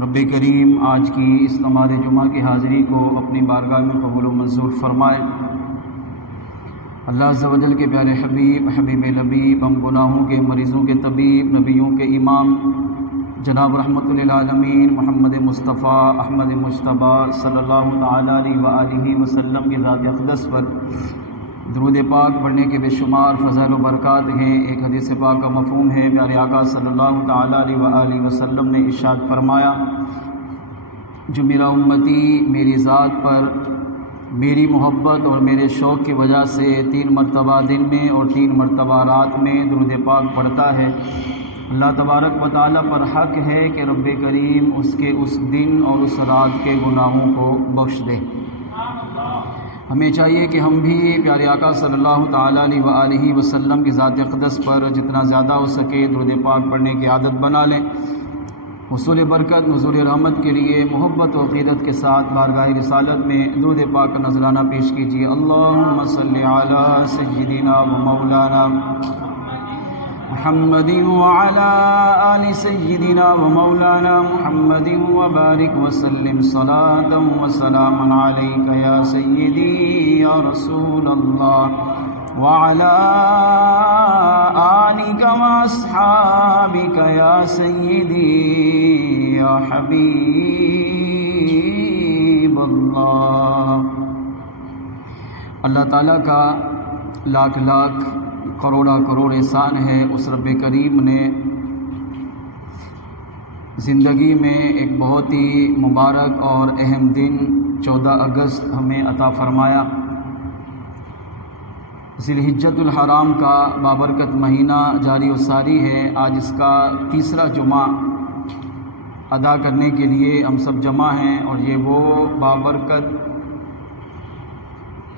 رب کریم آج کی اس نماز جمعہ کی حاضری کو اپنی بارگاہ میں قبول و منظور فرمائے۔ اللہ عز و جل کے پیارے حبیب لبیب، ہم گناہوں کے مریضوں کے طبیب، نبیوں کے امام جناب رحمت للعالمین محمد مصطفیٰ احمد مجتبیٰ صلی اللہ تعالیٰ علیہ وآلہ وسلم کی ذات اقدس پر درود پاک پڑھنے کے بے شمار فضائل و برکات ہیں۔ ایک حدیث پاک کا مفہوم ہے، پیارے آقا صلی اللہ تعالیٰ علیہ وآلہ وسلم نے ارشاد فرمایا، جو میرا امتی میری ذات پر میری محبت اور میرے شوق کی وجہ سے 3 مرتبہ دن میں اور 3 مرتبہ رات میں درود پاک پڑھتا ہے، اللہ تبارک و تعالیٰ پر حق ہے کہ رب کریم اس کے اس دن اور اس رات کے گناہوں کو بخش دے۔ ہمیں چاہیے کہ ہم بھی پیارے آقا صلی اللہ تعالیٰ علیہ وآلہ وسلم کی ذات اقدس پر جتنا زیادہ ہو سکے درود پاک پڑھنے کی عادت بنا لیں۔ حصول برکت، نزول رحمت کے لیے محبت و عقیدت کے ساتھ بارگاہ رسالت میں درود پاک کا نذرانہ پیش کیجیے۔ اللہم صلی علی سیدنا و مولانا محمد وعلی آل سیدنا و مولانا محمد وبارک وسلم صلاۃ و سلام علیک یا سیدی یا رسول اللہ وعلی آلک و اصحابک یا سیدی یا حبیب اللہ۔ اللہ تعالیٰ کا لاکھ لاکھ کروڑا کروڑ احسان ہے، اس رب کریم نے زندگی میں ایک بہت ہی مبارک اور اہم دن 14 اگست ہمیں عطا فرمایا۔ ذی الحجۃ الحرام کا بابرکت مہینہ جاری و ساری ہے۔ آج اس کا تیسرا جمعہ ادا کرنے کے لیے ہم سب جمع ہیں، اور یہ وہ بابرکت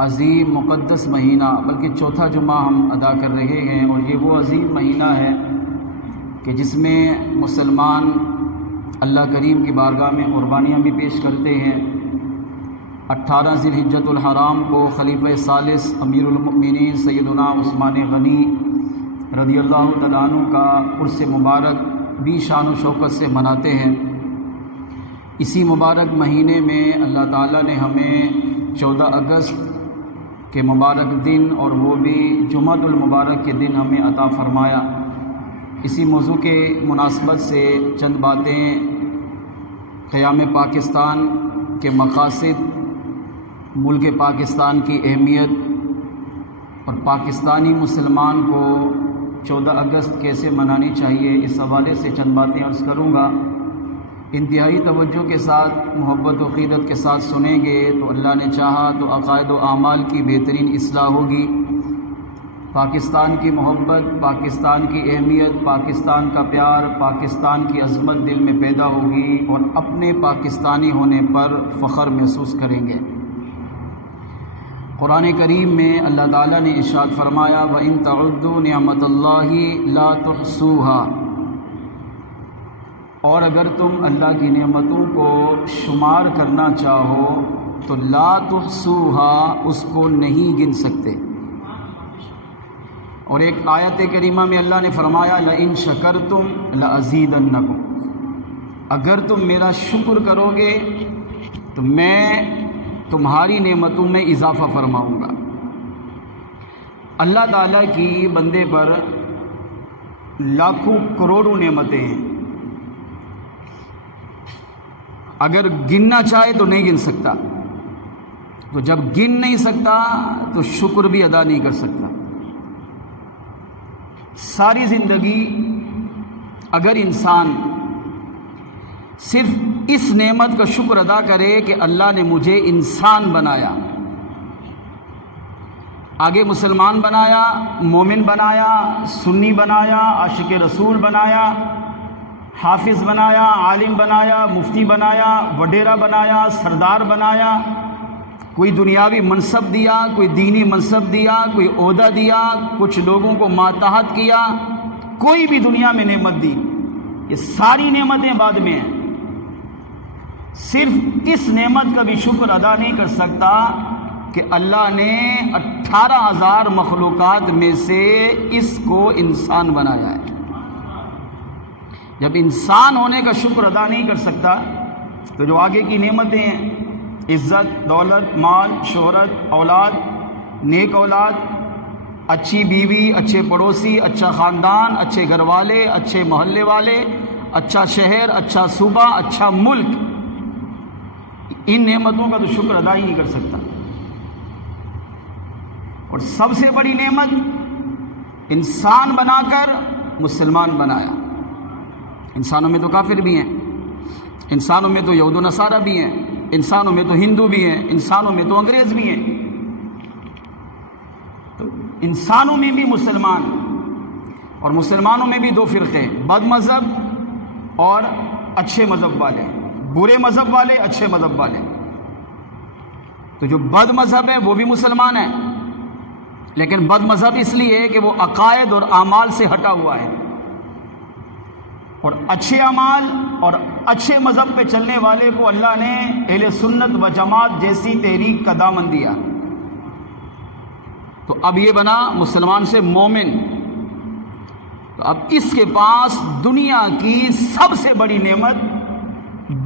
عظیم مقدس مہینہ، بلکہ چوتھا جمعہ ہم ادا کر رہے ہیں، اور یہ وہ عظیم مہینہ ہے کہ جس میں مسلمان اللہ کریم کی بارگاہ میں قربانیاں بھی پیش کرتے ہیں۔ 18 ذی الحجۃ الحرام کو خلیفہ ثالث امیر المؤمنین سیدنا عثمان غنی رضی اللہ تعالیٰ عنہ کا عرس مبارک بھی شان و شوکت سے مناتے ہیں۔ اسی مبارک مہینے میں اللہ تعالیٰ نے ہمیں 14 اگست کے مبارک دن، اور وہ بھی جمعۃ المبارک کے دن ہمیں عطا فرمایا۔ اسی موضوع کے مناسبت سے چند باتیں قیام پاکستان کے مقاصد، ملک پاکستان کی اہمیت، اور پاکستانی مسلمان کو 14 اگست کیسے منانی چاہیے، اس حوالے سے چند باتیں عرض کروں گا۔ انتہائی توجہ کے ساتھ، محبت و عقیدت کے ساتھ سنیں گے تو اللہ نے چاہا تو عقائد و اعمال کی بہترین اصلاح ہوگی، پاکستان کی محبت، پاکستان کی اہمیت، پاکستان کا پیار، پاکستان کی عظمت دل میں پیدا ہوگی، اور اپنے پاکستانی ہونے پر فخر محسوس کریں گے۔ قرآن کریم میں اللہ تعالیٰ نے ارشاد فرمایا، وَإِن تَعُدُّوا نِعْمَتَ اللَّهِ لَا تُحْصُوهَا، اور اگر تم اللہ کی نعمتوں کو شمار کرنا چاہو تو لا تحصوها، اس کو نہیں گن سکتے۔ اور ایک آیت کریمہ میں اللہ نے فرمایا، لئن شکرتم لازیدنکم، اگر تم میرا شکر کرو گے تو تو میں تمہاری نعمتوں میں اضافہ فرماؤں گا۔ اللہ تعالیٰ کی بندے پر لاکھوں کروڑوں نعمتیں ہیں، اگر گننا چاہے تو نہیں گن سکتا، تو جب گن نہیں سکتا تو شکر بھی ادا نہیں کر سکتا۔ ساری زندگی اگر انسان صرف اس نعمت کا شکر ادا کرے کہ اللہ نے مجھے انسان بنایا، آگے مسلمان بنایا، مومن بنایا، سنی بنایا، عاشق رسول بنایا، حافظ بنایا، عالم بنایا، مفتی بنایا، وڈیرا بنایا، سردار بنایا، کوئی دنیاوی منصب دیا، کوئی دینی منصب دیا، کوئی عہدہ دیا، کچھ لوگوں کو ماتحت کیا، کوئی بھی دنیا میں نعمت دی، یہ ساری نعمتیں بعد میں ہیں، صرف اس نعمت کا بھی شکر ادا نہیں کر سکتا کہ اللہ نے 18,000 مخلوقات میں سے اس کو انسان بنایا ہے۔ جب انسان ہونے کا شکر ادا نہیں کر سکتا تو جو آگے کی نعمتیں ہیں، عزت، دولت، مال، شہرت، اولاد، نیک اولاد، اچھی بیوی، اچھے پڑوسی، اچھا خاندان، اچھے گھر والے، اچھے محلے والے، اچھا شہر، اچھا صوبہ، اچھا ملک، ان نعمتوں کا تو شکر ادا ہی نہیں کر سکتا۔ اور سب سے بڑی نعمت انسان بنا کر مسلمان بنایا۔ انسانوں میں تو کافر بھی ہیں، انسانوں میں تو یہود و نصارہ بھی ہیں، انسانوں میں تو ہندو بھی ہیں، انسانوں میں تو انگریز بھی ہیں، تو انسانوں میں بھی مسلمان، اور مسلمانوں میں بھی دو فرقے، بد مذہب اور اچھے مذہب والے، برے مذہب والے، اچھے مذہب والے۔ تو جو بد مذہب ہے وہ بھی مسلمان ہے، لیکن بد مذہب اس لیے کہ وہ عقائد اور اعمال سے ہٹا ہوا ہے، اور اچھے اعمال اور اچھے مذہب پہ چلنے والے کو اللہ نے اہل سنت و جماعت جیسی تحریک کا دامن دیا۔ تو اب یہ بنا مسلمان سے مومن، تو اب اس کے پاس دنیا کی سب سے بڑی نعمت،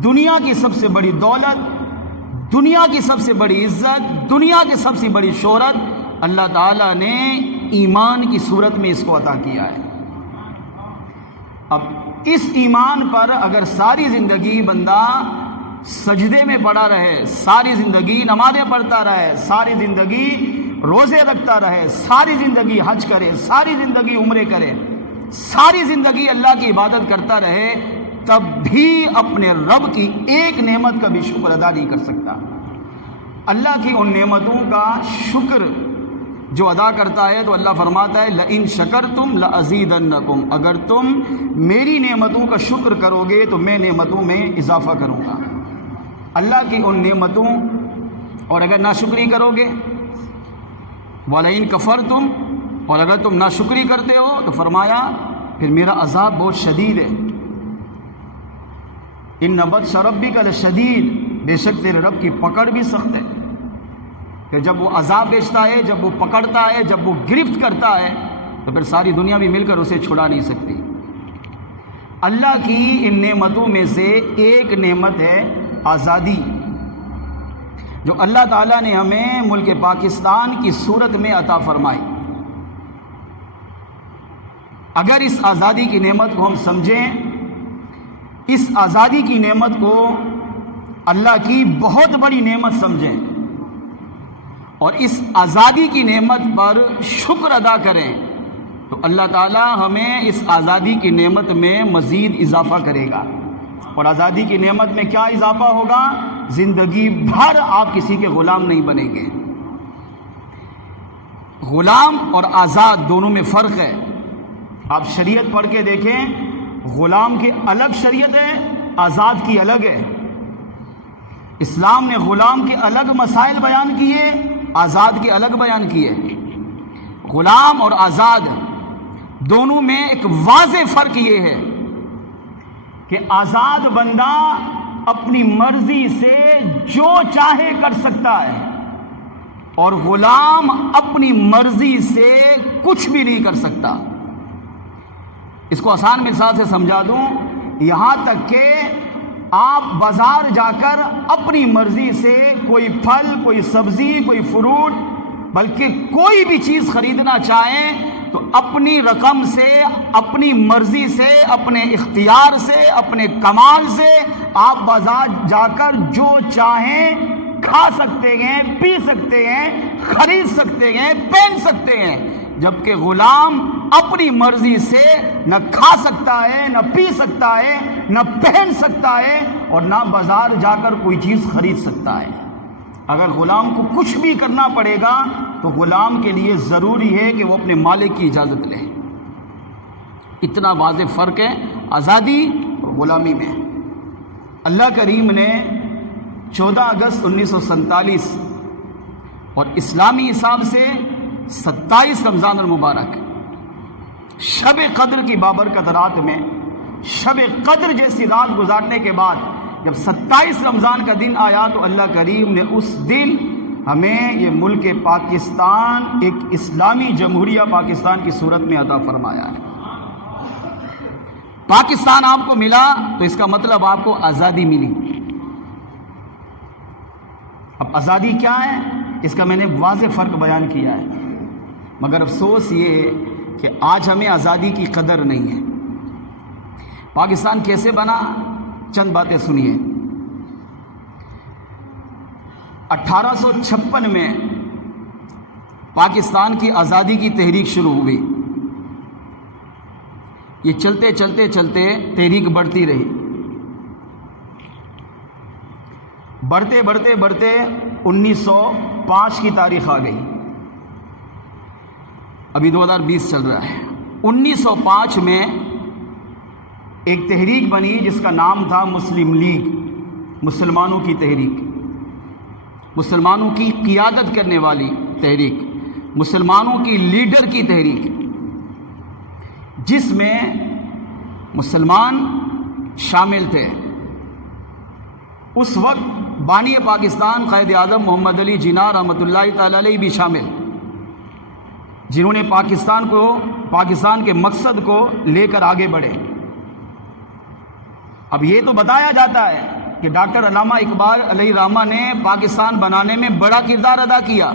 دنیا کی سب سے بڑی دولت، دنیا کی سب سے بڑی عزت، دنیا کی سب سے بڑی شہرت اللہ تعالیٰ نے ایمان کی صورت میں اس کو عطا کیا ہے۔ اب اس ایمان پر اگر ساری زندگی بندہ سجدے میں پڑا رہے، ساری زندگی نمازیں پڑھتا رہے، ساری زندگی روزے رکھتا رہے، ساری زندگی حج کرے، ساری زندگی عمرے کرے، ساری زندگی اللہ کی عبادت کرتا رہے، تب بھی اپنے رب کی ایک نعمت کا بھی شکر ادا نہیں کر سکتا۔ اللہ کی ان نعمتوں کا شکر جو ادا کرتا ہے تو اللہ فرماتا ہے لئن شکرتم لازیدنکم، اگر تم میری نعمتوں کا شکر کرو گے تو میں نعمتوں میں اضافہ کروں گا۔ اللہ کی ان نعمتوں، اور اگر ناشکری کرو گے، ولئن کفرتم، اور اگر تم ناشکری کرتے ہو تو فرمایا پھر میرا عذاب بہت شدید ہے۔ ان بطش ربک لشدید، بے شک تیرے رب کی پکڑ بھی سخت ہے۔ کہ جب وہ عذاب بیچتا ہے، جب وہ پکڑتا ہے، جب وہ گرفت کرتا ہے تو پھر ساری دنیا بھی مل کر اسے چھڑا نہیں سکتی۔ اللہ کی ان نعمتوں میں سے ایک نعمت ہے آزادی، جو اللہ تعالیٰ نے ہمیں ملک پاکستان کی صورت میں عطا فرمائی۔ اگر اس آزادی کی نعمت کو ہم سمجھیں، اس آزادی کی نعمت کو اللہ کی بہت بڑی نعمت سمجھیں اور اس آزادی کی نعمت پر شکر ادا کریں، تو اللہ تعالیٰ ہمیں اس آزادی کی نعمت میں مزید اضافہ کرے گا۔ اور آزادی کی نعمت میں کیا اضافہ ہوگا؟ زندگی بھر آپ کسی کے غلام نہیں بنیں گے۔ غلام اور آزاد دونوں میں فرق ہے۔ آپ شریعت پڑھ کے دیکھیں، غلام کی الگ شریعت ہے، آزاد کی الگ ہے۔ اسلام نے غلام کے الگ مسائل بیان کیے، آزاد کے الگ بیان کیے۔ غلام اور آزاد دونوں میں ایک واضح فرق یہ ہے کہ آزاد بندہ اپنی مرضی سے جو چاہے کر سکتا ہے، اور غلام اپنی مرضی سے کچھ بھی نہیں کر سکتا۔ اس کو آسان مثال سے سمجھا دوں، یہاں تک کہ آپ بازار جا کر اپنی مرضی سے کوئی پھل، کوئی سبزی، کوئی فروٹ، بلکہ کوئی بھی چیز خریدنا چاہیں تو اپنی رقم سے، اپنی مرضی سے، اپنے اختیار سے، اپنے کمال سے آپ بازار جا کر جو چاہیں کھا سکتے ہیں، پی سکتے ہیں، خرید سکتے ہیں، پہن سکتے ہیں، جبکہ غلام اپنی مرضی سے نہ کھا سکتا ہے، نہ پی سکتا ہے، نہ پہن سکتا ہے، اور نہ بازار جا کر کوئی چیز خرید سکتا ہے۔ اگر غلام کو کچھ بھی کرنا پڑے گا تو غلام کے لیے ضروری ہے کہ وہ اپنے مالک کی اجازت لے۔ اتنا واضح فرق ہے آزادی اور غلامی میں۔ اللہ کریم نے 14 اگست 1947 اور اسلامی حساب سے 27 رمضان المبارک شب قدر کی بابرکت رات میں، شب قدر جیسی رات گزارنے کے بعد جب 27 رمضان کا دن آیا تو اللہ کریم نے اس دن ہمیں یہ ملک پاکستان ایک اسلامی جمہوریہ پاکستان کی صورت میں عطا فرمایا ہے۔ پاکستان آپ کو ملا تو اس کا مطلب آپ کو آزادی ملی۔ اب آزادی کیا ہے اس کا میں نے واضح فرق بیان کیا ہے، مگر افسوس یہ ہے کہ آج ہمیں آزادی کی قدر نہیں ہے۔ پاکستان کیسے بنا؟ چند باتیں سنیے۔ 1856 میں پاکستان کی آزادی کی تحریک شروع ہوئی۔ یہ چلتے چلتے چلتے تحریک بڑھتی رہی، بڑھتے بڑھتے بڑھتے 1905 کی تاریخ آ گئی، ابھی 2020 چل رہا ہے۔ 1905 میں ایک تحریک بنی جس کا نام تھا مسلم لیگ، مسلمانوں کی تحریک، مسلمانوں کی قیادت کرنے والی تحریک، مسلمانوں کی لیڈر کی تحریک، جس میں مسلمان شامل تھے۔ اس وقت بانی پاکستان قائد اعظم محمد علی جناح رحمۃ اللہ تعالی علیہ بھی شامل، جنہوں نے پاکستان کے مقصد کو لے کر آگے بڑھے۔ اب یہ تو بتایا جاتا ہے کہ ڈاکٹر علامہ اقبال علیہ الرحمہ نے پاکستان بنانے میں بڑا کردار ادا کیا،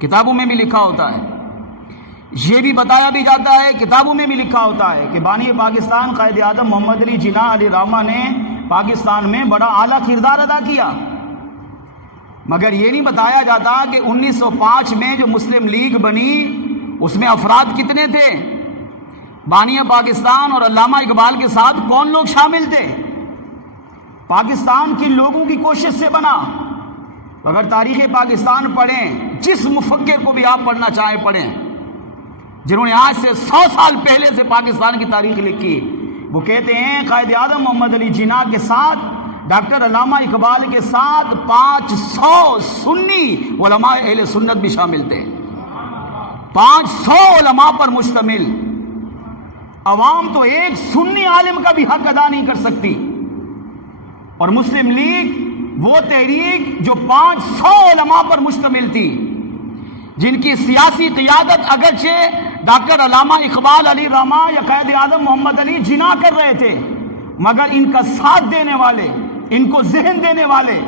کتابوں میں بھی لکھا ہوتا ہے۔ یہ بھی بتایا بھی جاتا ہے، کتابوں میں بھی لکھا ہوتا ہے کہ بانی پاکستان قائد اعظم محمد علی جناح علیہ الرحمہ نے پاکستان میں بڑا اعلیٰ کردار ادا کیا، مگر یہ نہیں بتایا جاتا کہ 1905 میں جو مسلم لیگ بنی اس میں افراد کتنے تھے، بانی پاکستان اور علامہ اقبال کے ساتھ کون لوگ شامل تھے۔ پاکستان کن لوگوں کی کوشش سے بنا؟ اگر تاریخ پاکستان پڑھیں، جس مفکر کو بھی آپ پڑھنا چاہیں پڑھیں، جنہوں نے آج سے 100 سال پہلے سے پاکستان کی تاریخ لکھی، وہ کہتے ہیں قائد اعظم محمد علی جناح کے ساتھ، ڈاکٹر علامہ اقبال کے ساتھ 500 سنی علماء اہل سنت بھی شامل تھے۔ 500 علماء پر مشتمل عوام تو ایک سنی عالم کا بھی حق ادا نہیں کر سکتی، اور مسلم لیگ وہ تحریک جو 500 علماء پر مشتمل تھی، جن کی سیاسی قیادت اگرچہ ڈاکٹر علامہ اقبال علیہ الرحمہ یا قائد اعظم محمد علی جناح کر رہے تھے، مگر ان کا ساتھ دینے والے، ان کو ذہن دینے والے،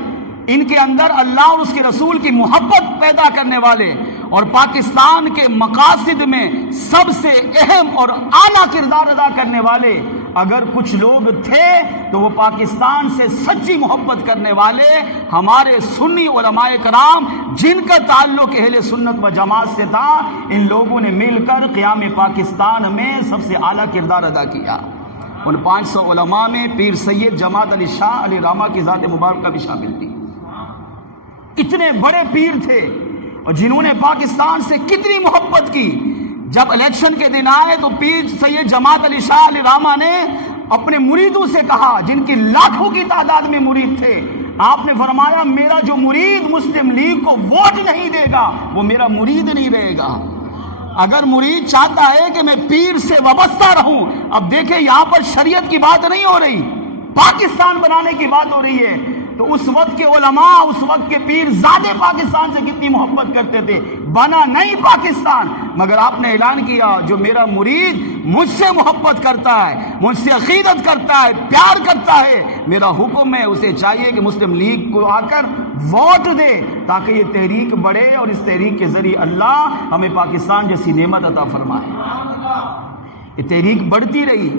ان کے اندر اللہ اور اس کے رسول کی محبت پیدا کرنے والے اور پاکستان کے مقاصد میں سب سے اہم اور اعلیٰ کردار ادا کرنے والے اگر کچھ لوگ تھے تو وہ پاکستان سے سچی محبت کرنے والے ہمارے سنی علماء کرام، جن کا تعلق اہل سنت و جماعت سے تھا، ان لوگوں نے مل کر قیام پاکستان میں سب سے اعلیٰ کردار ادا کیا۔ ان 500 علماء میں پیر سید جماعت علی شاہ علیہ الرحمہ کی ذات مبارکہ بھی شامل تھی۔ اتنے بڑے پیر تھے اور جنہوں نے پاکستان سے کتنی محبت کی۔ جب الیکشن کے دن آئے تو پیر سید جماعت علی شاہ علیہ الرحمہ نے اپنے مریدوں سے کہا، جن کی لاکھوں کی تعداد میں مرید تھے، آپ نے فرمایا میرا جو مرید مسلم لیگ کو ووٹ نہیں دے گا وہ میرا مرید نہیں رہے گا۔ اگر مرید چاہتا ہے کہ میں پیر سے وابستہ رہوں، اب دیکھیں یہاں پر شریعت کی بات نہیں ہو رہی، پاکستان بنانے کی بات ہو رہی ہے، تو اس وقت کے علماء، اس وقت کے پیر زیادہ پاکستان سے کتنی محبت کرتے تھے۔ بنا نہیں پاکستان، مگر آپ نے اعلان کیا جو میرا مرید مجھ سے محبت کرتا ہے، مجھ سے عقیدت کرتا ہے، پیار کرتا ہے، میرا حکم ہے اسے چاہیے کہ مسلم لیگ کو آ کر ووٹ دے تاکہ یہ تحریک بڑھے اور اس تحریک کے ذریعے اللہ ہمیں پاکستان جیسی نعمت عطا فرمائے۔ یہ تحریک بڑھتی رہی،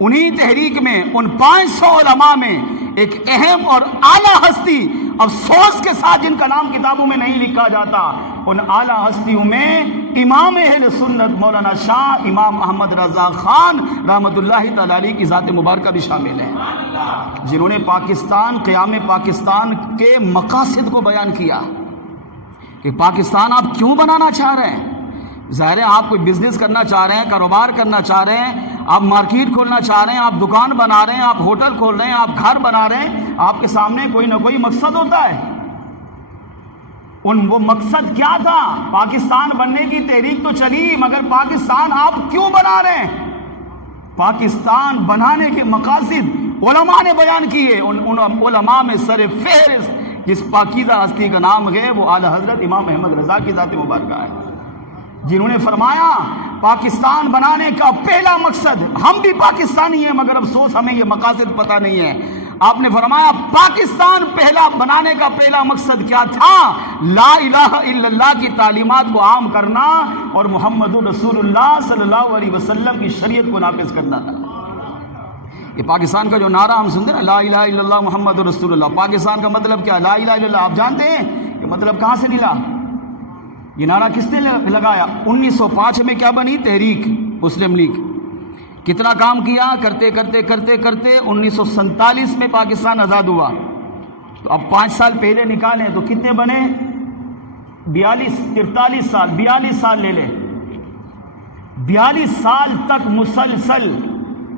انہی تحریک میں ان 500 علماء میں ایک اہم اور اعلیٰ ہستی، افسوس کے ساتھ جن کا نام کتابوں میں نہیں لکھا جاتا، ان اعلیٰ ہستیوں میں امام اہل سنت مولانا شاہ امام احمد رضا خان رحمۃ اللہ تعالی علیہ کی ذات مبارکہ بھی شامل ہے، جنہوں نے پاکستان، قیام پاکستان کے مقاصد کو بیان کیا کہ پاکستان آپ کیوں بنانا چاہ رہے ہیں۔ ظاہر ہے آپ کوئی بزنس کرنا چاہ رہے ہیں، کاروبار کرنا چاہ رہے ہیں، آپ مارکیٹ کھولنا چاہ رہے ہیں، آپ دکان بنا رہے ہیں، آپ ہوٹل کھول رہے ہیں، آپ گھر بنا رہے ہیں، آپ کے سامنے کوئی نہ کوئی مقصد ہوتا ہے۔ وہ مقصد کیا تھا؟ پاکستان بننے کی تحریک تو چلی، مگر پاکستان آپ کیوں بنا رہے ہیں؟ پاکستان بنانے کے مقاصد علماء نے بیان کیے، ان علماء میں سر فہرست جس پاکیزہ ہستی کا نام ہے وہ اعلیٰ حضرت امام احمد رضا کی ذات مبارکہ ہے، جنہوں نے فرمایا پاکستان بنانے کا پہلا مقصد، ہم بھی پاکستانی ہیں مگر افسوس ہمیں یہ مقاصد پتہ نہیں ہے، آپ نے فرمایا پاکستان بنانے کا پہلا مقصد کیا تھا؟ لا الہ الا اللہ کی تعلیمات کو عام کرنا اور محمد رسول اللہ صلی اللہ علیہ وسلم کی شریعت کو نافذ کرنا تھا۔ یہ پاکستان کا جو نعرہ ہم سنتے ہیں لا الہ الا اللہ محمد رسول اللہ، پاکستان کا مطلب کیا؟ لا الہ الا اللہ آپ جانتے ہیں یہ مطلب کہاں سے ملا؟ یہ نعرہ کس نے لگایا؟ 1905 میں کیا بنی؟ تحریک مسلم لیگ۔ کتنا کام کیا؟ کرتے کرتے کرتے کرتے 1947 میں پاکستان آزاد ہوا، تو اب 5 سال پہلے نکالیں تو کتنے بنے؟ 43 سال 42 سال لے لیں، 42 سال تک مسلسل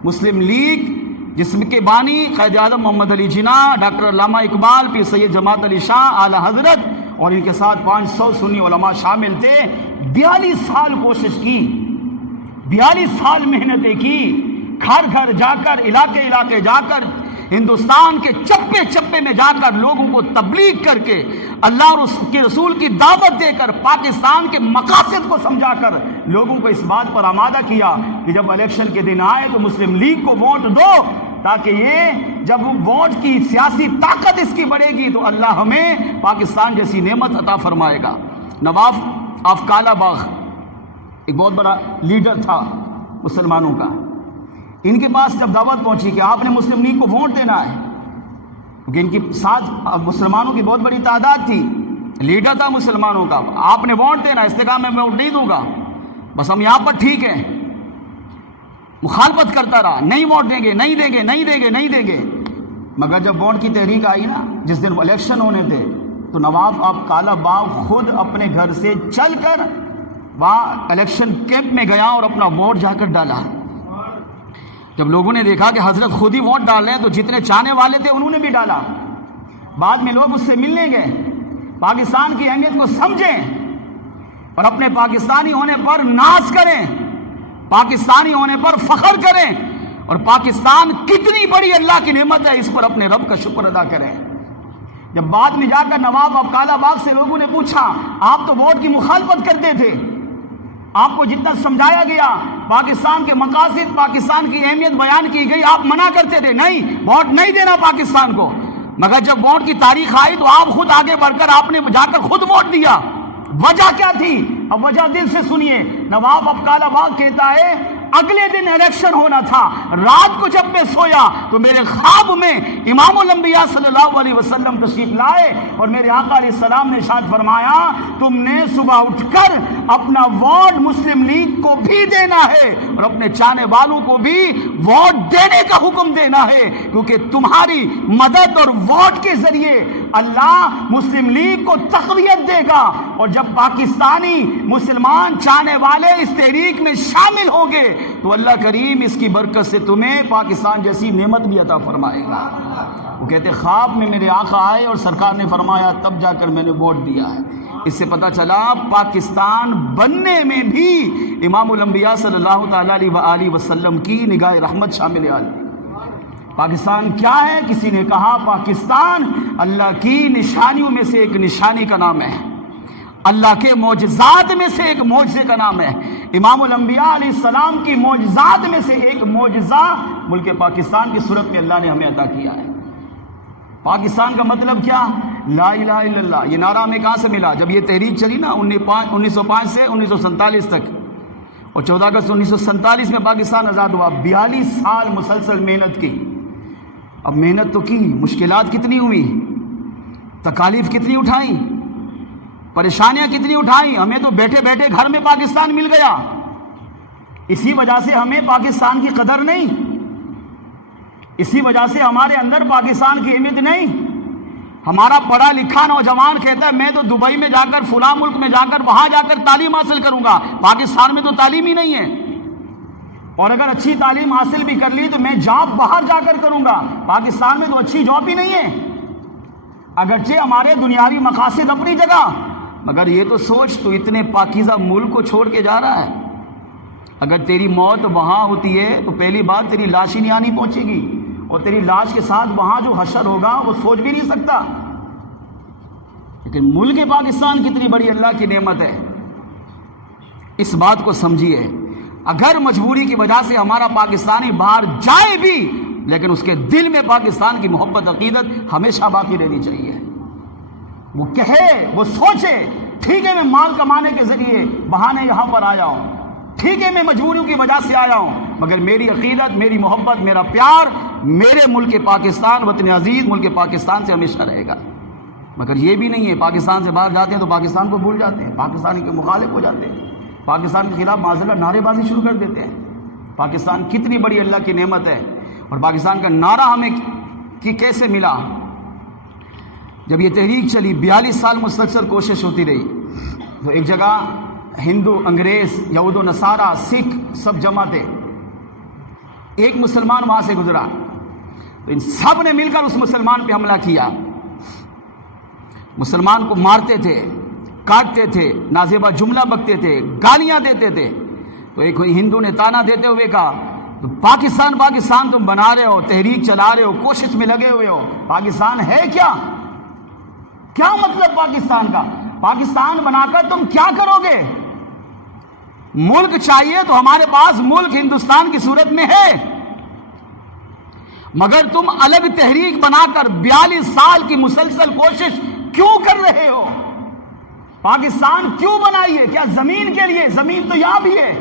مسلم لیگ جس کے بانی قائد اعظم محمد علی جناح، ڈاکٹر علامہ اقبال، پیر سید جماعت علی شاہ اعلیٰ حضرت اور ان کے ساتھ 500 سنی علماء شامل تھے، 42 سال کوشش کی، 42 سال محنتیں کی، گھر گھر جا کر، علاقے علاقے جا کر، ہندوستان کے چپے چپے میں جا کر لوگوں کو تبلیغ کر کے، اللہ اور اس کے رسول کی دعوت دے کر، پاکستان کے مقاصد کو سمجھا کر لوگوں کو اس بات پر آمادہ کیا کہ جب الیکشن کے دن آئے تو مسلم لیگ کو ووٹ دو، تاکہ یہ جب ووٹ کی سیاسی طاقت اس کی بڑھے گی تو اللہ ہمیں پاکستان جیسی نعمت عطا فرمائے گا۔ نواف آف کالا باغ ایک بہت بڑا لیڈر تھا مسلمانوں کا، ان کے پاس جب دعوت پہنچی کہ آپ نے مسلم لیگ کو ووٹ دینا ہے، کیونکہ ان کے ساتھ مسلمانوں کی بہت بڑی تعداد تھی، لیڈر تھا مسلمانوں کا، آپ نے ووٹ دینا، اس نے کہا میں ووٹ نہیں دوں گا، بس ہم یہاں پر ٹھیک ہیں، مخالفت کرتا رہا، نہیں ووٹ دیں گے، نہیں دیں گے، نہیں دیں گے، نہیں دیں گے، مگر جب ووٹ کی تحریک آئی نا، جس دن الیکشن ہونے تھے، تو نواف آف کالا باغ خود اپنے گھر سے چل کر وہاں الیکشن کیمپ میں گیا اور اپنا ووٹ جا کر ڈالا۔ جب لوگوں نے دیکھا کہ حضرت خود ہی ووٹ ڈال رہے ہیں تو جتنے چاہنے والے تھے انہوں نے بھی ڈالا۔ بعد میں لوگ اس سے ملنے گئے، پاکستان کی اہمیت کو سمجھیں اور اپنے پاکستانی ہونے پر ناز کریں، پاکستانی ہونے پر فخر کریں، اور پاکستان کتنی بڑی اللہ کی نعمت ہے اس پر اپنے رب کا شکر ادا کریں۔ جب بعد میں جا کر نواب آف کالا باغ سے لوگوں نے پوچھا آپ تو ووٹ کی مخالفت کرتے تھے، آپ کو جتنا سمجھایا گیا، پاکستان کے مقاصد، پاکستان کی اہمیت بیان کی گئی، آپ منع کرتے تھے، نہیں ووٹ نہیں دینا پاکستان کو، مگر جب ووٹ کی تاریخ آئی تو آپ خود آگے بڑھ کر آپ نے جا کر خود ووٹ دیا۔ وجہ کیا تھی؟ اب وجہ دل سے سنیے۔ نواب آف کالا باغ کہتا ہے اگلے دن الیکشن ہونا تھا، رات کو جب میں سویا تو میرے خواب میں امام الانبیاء صلی اللہ علیہ وسلم تشریف لائے اور میرے آقا علیہ السلام نے ارشاد فرمایا تم نے صبح اٹھ کر اپنا ووٹ مسلم لیگ کو بھی دینا ہے اور اپنے چاہنے والوں کو بھی ووٹ دینے کا حکم دینا ہے، کیونکہ تمہاری مدد اور ووٹ کے ذریعے اللہ مسلم لیگ کو تقویت دے گا، اور جب پاکستانی مسلمان چاہنے والے اس تحریک میں شامل ہوں گے تو اللہ کریم اس کی برکت سے تمہیں پاکستان جیسی نعمت بھی عطا فرمائے گا۔ وہ کہتے خواب میں میرے آقا آئے اور سرکار نے فرمایا تب جا کر میں نے ووٹ دیا ہے۔ اس سے پتہ چلا پاکستان بننے میں بھی امام الانبیاء صلی اللہ تعالیٰ علیہ وسلم کی نگاہ رحمت شامل ہے۔ پاکستان کیا ہے؟ کسی نے کہا پاکستان اللہ کی نشانیوں میں سے ایک نشانی کا نام ہے۔ اللہ کے معجزات میں سے ایک معجزے کا نام ہے، امام الانبیاء علیہ السلام کی معجزات میں سے ایک معجزہ ملک پاکستان کی صورت میں اللہ نے ہمیں عطا کیا ہے۔ پاکستان کا مطلب کیا؟ لا الہ الا اللہ۔ یہ نعرہ ہمیں کہاں سے ملا؟ جب یہ تحریک چلی نا 1905 سے 1947 تک، اور 14 اگست 1947 میں پاکستان آزاد ہوا، 42 سال مسلسل محنت کی۔ اب محنت تو کی، مشکلات کتنی ہوئی، تکالیف کتنی اٹھائیں، پریشانیاں کتنی اٹھائیں، ہمیں تو بیٹھے بیٹھے گھر میں پاکستان مل گیا۔ اسی وجہ سے ہمیں پاکستان کی قدر نہیں، اسی وجہ سے ہمارے اندر پاکستان کی اہمیت نہیں۔ ہمارا پڑھا لکھا نوجوان کہتا ہے میں تو دبئی میں جا کر، فلاں ملک میں جا کر، وہاں جا کر تعلیم حاصل کروں گا، پاکستان میں تو تعلیم ہی نہیں ہے، اور اگر اچھی تعلیم حاصل بھی کر لی تو میں جاب باہر جا کر کروں گا، پاکستان میں تو اچھی جاب ہی نہیں ہے۔ اگرچہ ہمارے دنیاوی مقاصد اپنی جگہ، مگر یہ تو سوچ، تو اتنے پاکیزہ ملک کو چھوڑ کے جا رہا ہے، اگر تیری موت وہاں ہوتی ہے تو پہلی بات تیری لاش ہی نہیں آنی پہنچے گی، اور تیری لاش کے ساتھ وہاں جو حشر ہوگا وہ سوچ بھی نہیں سکتا۔ لیکن ملک پاکستان کتنی بڑی اللہ کی نعمت ہے، اس بات کو سمجھیے۔ اگر مجبوری کی وجہ سے ہمارا پاکستانی باہر جائے بھی، لیکن اس کے دل میں پاکستان کی محبت، عقیدت ہمیشہ باقی رہنی چاہیے۔ وہ کہے، وہ سوچے، ٹھیک ہے میں مال کمانے کے ذریعے بہانے یہاں پر آیا ہوں، ٹھیک ہے میں مجبوریوں کی وجہ سے آیا ہوں، مگر میری عقیدت، میری محبت، میرا پیار میرے ملک پاکستان، وطن عزیز ملک پاکستان سے ہمیشہ رہے گا۔ مگر یہ بھی نہیں ہے، پاکستان سے باہر جاتے ہیں تو پاکستان کو بھول جاتے ہیں، پاکستانی کے مخالف ہو جاتے ہیں، پاکستان کے خلاف معذرت نعرے بازی شروع کر دیتے ہیں۔ پاکستان کتنی بڑی اللہ کی نعمت ہے، اور پاکستان کا نعرہ ہمیں کیسے ملا؟ جب یہ تحریک چلی، 42 سال مسلسل کوشش ہوتی رہی، تو ایک جگہ ہندو، انگریز، یہود و نصارہ، سکھ سب جمع تھے، ایک مسلمان وہاں سے گزرا، تو ان سب نے مل کر اس مسلمان پہ حملہ کیا، مسلمان کو مارتے تھے، کاٹتے تھے، نازیبا جملہ بکتے تھے، گالیاں دیتے تھے۔ تو ایک ہندو نے تانا دیتے ہوئے کہا تو پاکستان پاکستان تم بنا رہے ہو، تحریک چلا رہے ہو، کوشش میں لگے ہوئے ہو، پاکستان ہے کیا؟ کیا مطلب پاکستان کا؟ پاکستان بنا کر تم کیا کرو گے؟ ملک چاہیے تو ہمارے پاس ملک ہندوستان کی صورت میں ہے، مگر تم الگ تحریک بنا کر 42 سال کی مسلسل کوشش کیوں کر رہے ہو؟ پاکستان کیوں بنائیے؟ کیا زمین کے لیے؟ زمین تو یہاں بھی ہے۔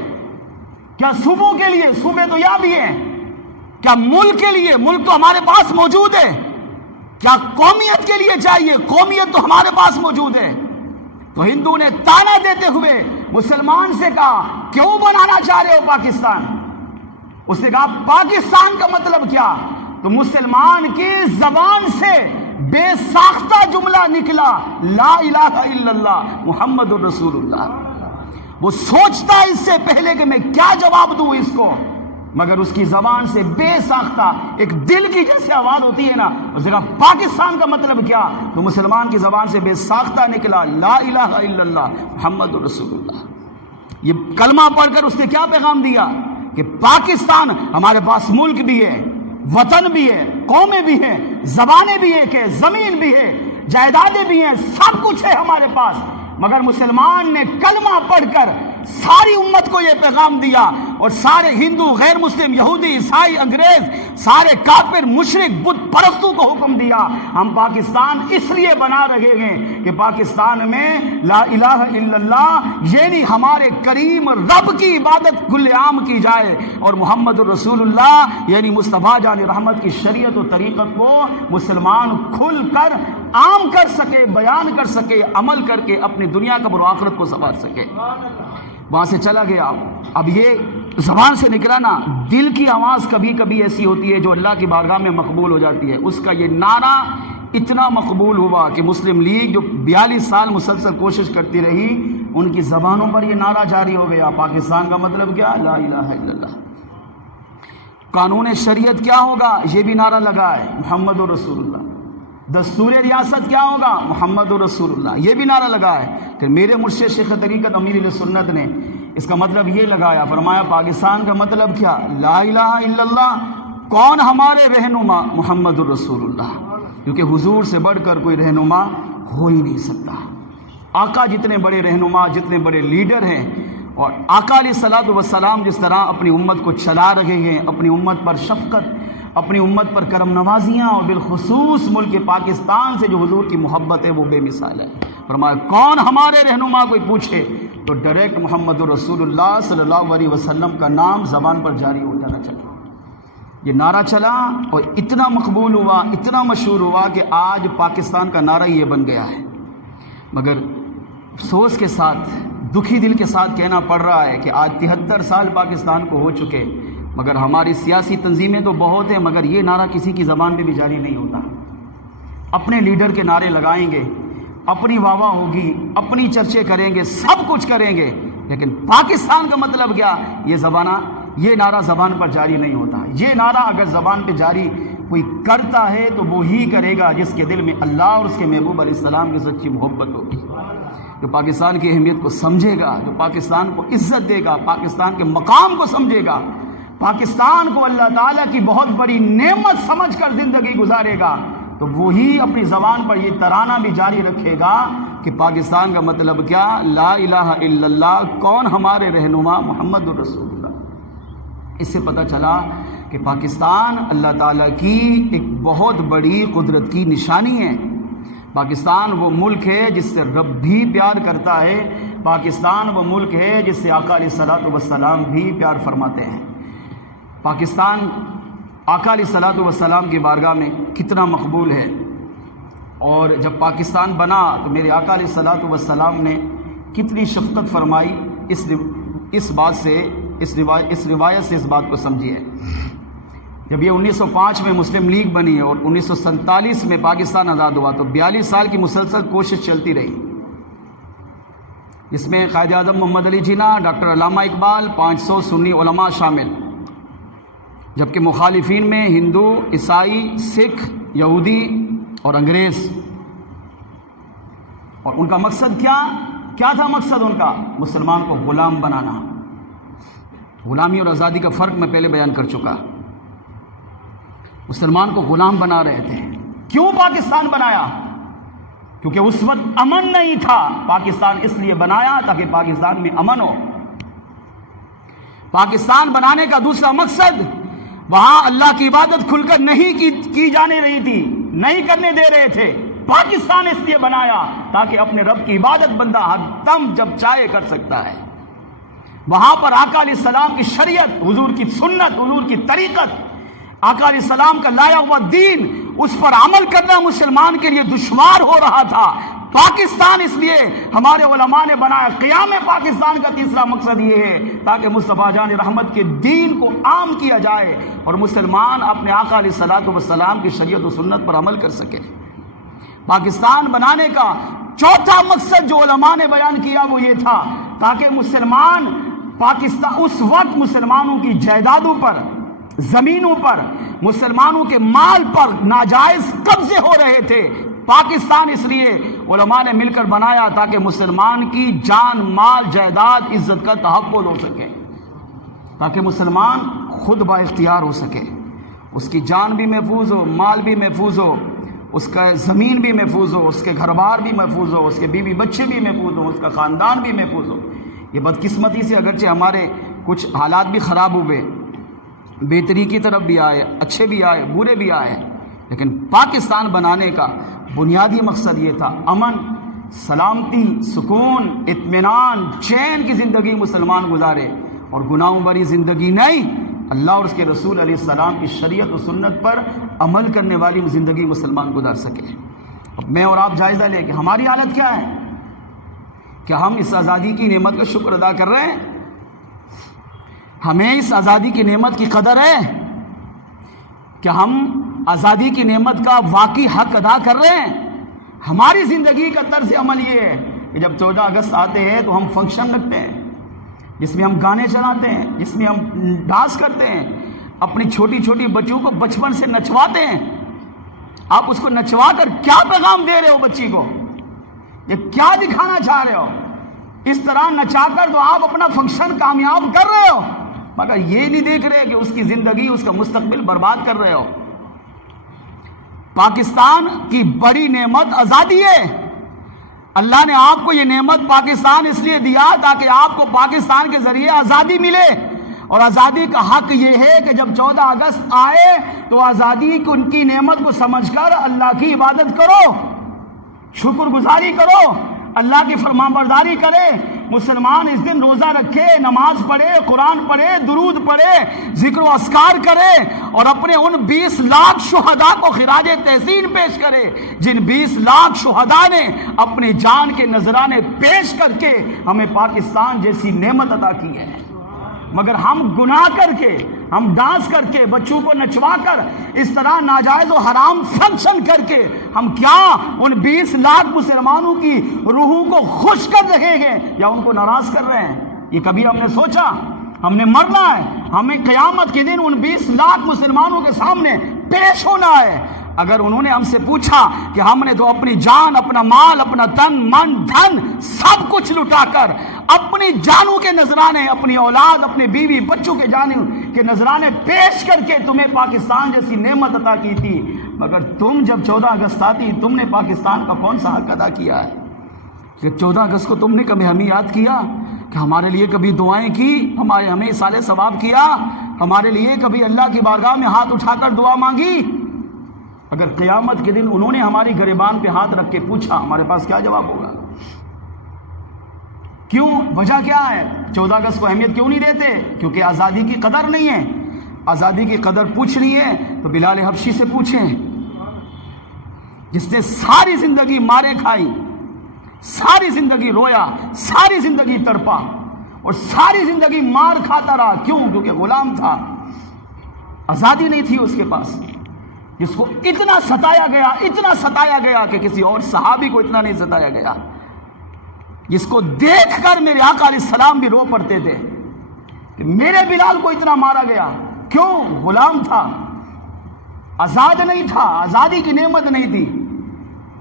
کیا صوبوں کے لیے؟ صوبے تو یہاں بھی ہیں۔ کیا ملک کے لیے؟ ملک تو ہمارے پاس موجود ہے۔ کیا قومیت کے لیے چاہیے؟ قومیت تو ہمارے پاس موجود ہے۔ تو ہندو نے تانا دیتے ہوئے مسلمان سے کہا کیوں بنانا چاہ رہے ہو پاکستان؟ اس نے کہا پاکستان کا مطلب کیا؟ تو مسلمان کی زبان سے بے ساختہ جملہ نکلا، لا الہ الا اللہ محمد الرسول اللہ۔ وہ سوچتا اس سے پہلے کہ میں کیا جواب دوں اس کو، مگر اس کی زبان سے بے ساختہ ایک دل کی جیسے آواز ہوتی ہے نا، اس نے کہا پاکستان کا مطلب کیا؟ تو مسلمان کی زبان سے بے ساختہ نکلا، لا الہ الا اللہ محمد الرسول اللہ۔ یہ کلمہ پڑھ کر اس نے کیا پیغام دیا کہ پاکستان ہمارے پاس ملک بھی ہے، وطن بھی ہے، قومیں بھی ہیں، زبانیں بھی ایک ہے، زمین بھی ہے، جائیدادیں بھی ہیں، سب کچھ ہے ہمارے پاس، مگر مسلمان نے کلمہ پڑھ کر ساری امت کو یہ پیغام دیا، اور سارے ہندو، غیر مسلم، یہودی، عیسائی، انگریز، سارے کافر، مشرک، بت پرستوں کو حکم دیا ہم پاکستان اس لیے بنا رہے ہیں کہ پاکستان میں لا الہ الا اللہ یعنی ہمارے کریم رب کی عبادت کل عام کی جائے، اور محمد الرسول اللہ یعنی مصطفیٰ جان رحمت کی شریعت و طریقت کو مسلمان کھل کر عام کر سکے، بیان کر سکے، عمل کر کے اپنی دنیا قبر و آخرت کو سنوار سکے۔ وہاں سے چلا گیا۔ اب یہ زبان سے نکلا نا، دل کی آواز کبھی کبھی ایسی ہوتی ہے جو اللہ کی بارگاہ میں مقبول ہو جاتی ہے۔ اس کا یہ نعرہ اتنا مقبول ہوا کہ مسلم لیگ جو 42 سال مسلسل کوشش کرتی رہی، ان کی زبانوں پر یہ نعرہ جاری ہو گیا، پاکستان کا مطلب کیا؟ لا الہ الا اللہ۔ قانون شریعت کیا ہوگا؟ یہ بھی نعرہ لگا ہے، محمد رسول اللہ۔ دستور ریاست کیا ہوگا؟ محمد رسول اللہ، یہ بھی نعرہ لگا ہے۔ کہ میرے مرشد شیخ طریقت امیر اہل سنت نے اس کا مطلب یہ لگایا، فرمایا پاکستان کا مطلب کیا؟ لا الہ الا اللہ۔ کون ہمارے رہنما؟ محمد الرسول اللہ، کیونکہ حضور سے بڑھ کر کوئی رہنما ہو ہی نہیں سکتا۔ آقا جتنے بڑے رہنما، جتنے بڑے لیڈر ہیں، اور آقا علیہ الصلوۃ والسلام جس طرح اپنی امت کو چلا رہے ہیں، اپنی امت پر شفقت، اپنی امت پر کرم نوازیاں، اور بالخصوص ملک پاکستان سے جو حضور کی محبت ہے وہ بے مثال ہے۔ فرمایا کون ہمارے رہنما کوئی پوچھے تو ڈائریکٹ محمد رسول اللہ صلی اللہ علیہ وسلم کا نام زبان پر جاری ہو جانا چاہیے۔ یہ نعرہ چلا اور اتنا مقبول ہوا، اتنا مشہور ہوا کہ آج پاکستان کا نعرہ یہ بن گیا ہے۔ مگر افسوس کے ساتھ، دکھی دل کے ساتھ کہنا پڑ رہا ہے کہ آج 73 سال پاکستان کو ہو چکے، مگر ہماری سیاسی تنظیمیں تو بہت ہیں، مگر یہ نعرہ کسی کی زبان پہ بھی جاری نہیں ہوتا۔ اپنے لیڈر کے نعرے لگائیں گے، اپنی واہ واہ ہوگی، اپنی چرچے کریں گے، سب کچھ کریں گے، لیکن پاکستان کا مطلب کیا، یہ نعرہ زبان پر جاری نہیں ہوتا۔ یہ نعرہ اگر زبان پہ جاری کوئی کرتا ہے تو وہی کرے گا جس کے دل میں اللہ اور اس کے محبوب علیہ السلام کی سچی محبت ہوگی، جو پاکستان کی اہمیت کو سمجھے گا، جو پاکستان کو عزت دے گا، پاکستان کے مقام کو سمجھے گا، پاکستان کو اللہ تعالیٰ کی بہت بڑی نعمت سمجھ کر زندگی گزارے گا، تو وہی اپنی زبان پر یہ ترانہ بھی جاری رکھے گا کہ پاکستان کا مطلب کیا، لا الہ الا اللہ، کون ہمارے رہنما محمد رسول اللہ۔ اس سے پتہ چلا کہ پاکستان اللہ تعالیٰ کی ایک بہت بڑی قدرت کی نشانی ہے۔ پاکستان وہ ملک ہے جس سے رب بھی پیار کرتا ہے، پاکستان وہ ملک ہے جس سے آقا علیہ الصلوۃ والسلام بھی پیار فرماتے ہیں۔ پاکستان آقا علیہ الصلوۃ والسلام کی بارگاہ میں کتنا مقبول ہے، اور جب پاکستان بنا تو میرے آقا علیہ الصلوۃ والسلام نے کتنی شفقت فرمائی، اس روایت سے اس بات کو سمجھیے۔ جب یہ 1905 میں مسلم لیگ بنی اور 1947 میں پاکستان آزاد ہوا تو 42 سال کی مسلسل کوشش چلتی رہی، جس میں قائد اعظم محمد علی جناح، ڈاکٹر علامہ اقبال، 500 سنی علماء شامل، جبکہ مخالفین میں ہندو، عیسائی، سکھ، یہودی اور انگریز۔ اور ان کا مقصد کیا تھا؟ مقصد ان کا مسلمان کو غلام بنانا۔ غلامی اور آزادی کا فرق میں پہلے بیان کر چکا۔ مسلمان کو غلام بنا رہے تھے۔ کیوں پاکستان بنایا؟ کیونکہ اس وقت امن نہیں تھا۔ پاکستان اس لیے بنایا تاکہ پاکستان میں امن ہو۔ پاکستان بنانے کا دوسرا مقصد، وہاں اللہ کی عبادت کھل کر نہیں کی جانے رہی تھی، نہیں کرنے دے رہے تھے۔ پاکستان اس لیے بنایا تاکہ اپنے رب کی عبادت بندہ ہر دم جب چاہے کر سکتا ہے۔ وہاں پر آقا علیہ السلام کی شریعت، حضور کی سنت، حضور کی طریقت، آقا علیہ السلام کا لایا ہوا دین، اس پر عمل کرنا مسلمان کے لیے دشوار ہو رہا تھا۔ پاکستان اس لیے ہمارے علماء نے بنایا۔ قیام پاکستان کا تیسرا مقصد یہ ہے تاکہ مصطفیٰ جان رحمت کے دین کو عام کیا جائے اور مسلمان اپنے آقا علیہ الصلوۃ والسلام کی شریعت و سنت پر عمل کر سکے۔ پاکستان بنانے کا چوتھا مقصد جو علماء نے بیان کیا وہ یہ تھا تاکہ اس وقت مسلمانوں کی جائیدادوں پر، زمینوں پر، مسلمانوں کے مال پر ناجائز قبضے ہو رہے تھے۔ پاکستان اس لیے علماء نے مل کر بنایا تاکہ مسلمان کی جان، مال، جائیداد، عزت کا تحفظ ہو سکے، تاکہ مسلمان خود با اختیار ہو سکے، اس کی جان بھی محفوظ ہو، مال بھی محفوظ ہو، اس کا زمین بھی محفوظ ہو، اس کے گھر بار بھی محفوظ ہو، اس کے بیوی بچے بھی محفوظ ہو، اس کا خاندان بھی محفوظ ہو۔ یہ بدقسمتی سے اگرچہ ہمارے کچھ حالات بھی خراب ہوئے، بہتری کی طرف بھی آئے، اچھے بھی آئے، برے بھی آئے، لیکن پاکستان بنانے کا بنیادی مقصد یہ تھا، امن، سلامتی، سکون، اطمینان، چین کی زندگی مسلمان گزارے اور گناہوں بھری زندگی نہیں، اللہ اور اس کے رسول علیہ السلام کی شریعت و سنت پر عمل کرنے والی زندگی مسلمان گزار سکے۔ اب میں اور آپ جائزہ لیں کہ ہماری حالت کیا ہے؟ کیا ہم اس آزادی کی نعمت کا شکر ادا کر رہے ہیں؟ ہمیں اس آزادی کی نعمت کی قدر ہے؟ کیا ہم آزادی کی نعمت کا واقعی حق ادا کر رہے ہیں؟ ہماری زندگی کا طرز عمل یہ ہے کہ جب 14 اگست آتے ہیں تو ہم فنکشن رکھتے ہیں جس میں ہم گانے چلاتے ہیں، جس میں ہم ڈانس کرتے ہیں، اپنی چھوٹی چھوٹی بچیوں کو بچپن سے نچواتے ہیں۔ آپ اس کو نچوا کر کیا پیغام دے رہے ہو بچی کو؟ یہ کیا دکھانا چاہ رہے ہو؟ اس طرح نچا کر تو آپ اپنا فنکشن کامیاب کر رہے ہو، مگر یہ نہیں دیکھ رہے کہ اس کی زندگی، اس کا مستقبل برباد کر رہے ہو۔ پاکستان کی بڑی نعمت آزادی ہے۔ اللہ نے آپ کو یہ نعمت پاکستان اس لیے دیا تاکہ آپ کو پاکستان کے ذریعے آزادی ملے، اور آزادی کا حق یہ ہے کہ جب 14 اگست آئے تو آزادی کو ان کی نعمت کو سمجھ کر اللہ کی عبادت کرو، شکر گزاری کرو، اللہ کی فرمانبرداری کرے۔ مسلمان اس دن روزہ رکھے، نماز پڑھے، قرآن پڑھے، درود پڑھے، ذکر و اذکار کرے، اور اپنے ان 20 لاکھ شہداء کو خراج تحسین پیش کرے جن 20 لاکھ شہداء نے اپنے جان کے نذرانے پیش کر کے ہمیں پاکستان جیسی نعمت عطا کی ہے۔ مگر ہم گناہ کر کے، ہم ڈانس کر کے، بچوں کو نچوا کر، اس طرح ناجائز و حرام فنکشن کر کے ہم کیا ان 20 لاکھ مسلمانوں کی روحوں کو خوش کر رہے ہیں یا ان کو ناراض کر رہے ہیں؟ یہ کبھی ہم نے سوچا؟ ہم نے مرنا ہے، ہمیں قیامت کے دن ان 20 لاکھ مسلمانوں کے سامنے پیش ہونا ہے۔ اگر انہوں نے ہم سے پوچھا کہ ہم نے تو اپنی جان، اپنا مال، اپنا تن من دھن سب کچھ لٹا کر اپنی جانوں کے نذرانے، اپنی اولاد، اپنے بیوی بچوں کے جانوں کے نذرانے پیش کر کے تمہیں پاکستان جیسی نعمت عطا کی تھی، مگر تم جب 14 اگست آتی تم نے پاکستان کا کون سا حق ادا کیا ہے؟ کہ 14 اگست کو تم نے کبھی ہمیں یاد کیا کہ ہمارے لیے کبھی دعائیں کی، ہمیں اصال ثواب کیا، ہمارے لیے کبھی اللہ کی بارگاہ میں ہاتھ اٹھا کر دعا مانگی؟ اگر قیامت کے دن انہوں نے ہماری گریبان پہ ہاتھ رکھ کے پوچھا، ہمارے پاس کیا جواب ہوگا؟ کیوں؟ وجہ کیا ہے؟ 14 اگست کو اہمیت کیوں نہیں دیتے؟ کیونکہ آزادی کی قدر نہیں ہے۔ آزادی کی قدر پوچھنی ہے تو بلال حبشی سے پوچھیں، جس نے ساری زندگی مارے کھائی، ساری زندگی رویا، ساری زندگی تڑپا اور ساری زندگی مار کھاتا رہا۔ کیوں؟ کیونکہ غلام تھا، آزادی نہیں تھی اس کے پاس، جس کو اتنا ستایا گیا، اتنا ستایا گیا کہ کسی اور صحابی کو اتنا نہیں ستایا گیا، جس کو دیکھ کر میرے آقا علیہ السلام بھی رو پڑتے تھے کہ میرے بلال کو اتنا مارا گیا۔ کیوں؟ غلام تھا، آزاد نہیں تھا، آزادی کی نعمت نہیں تھی،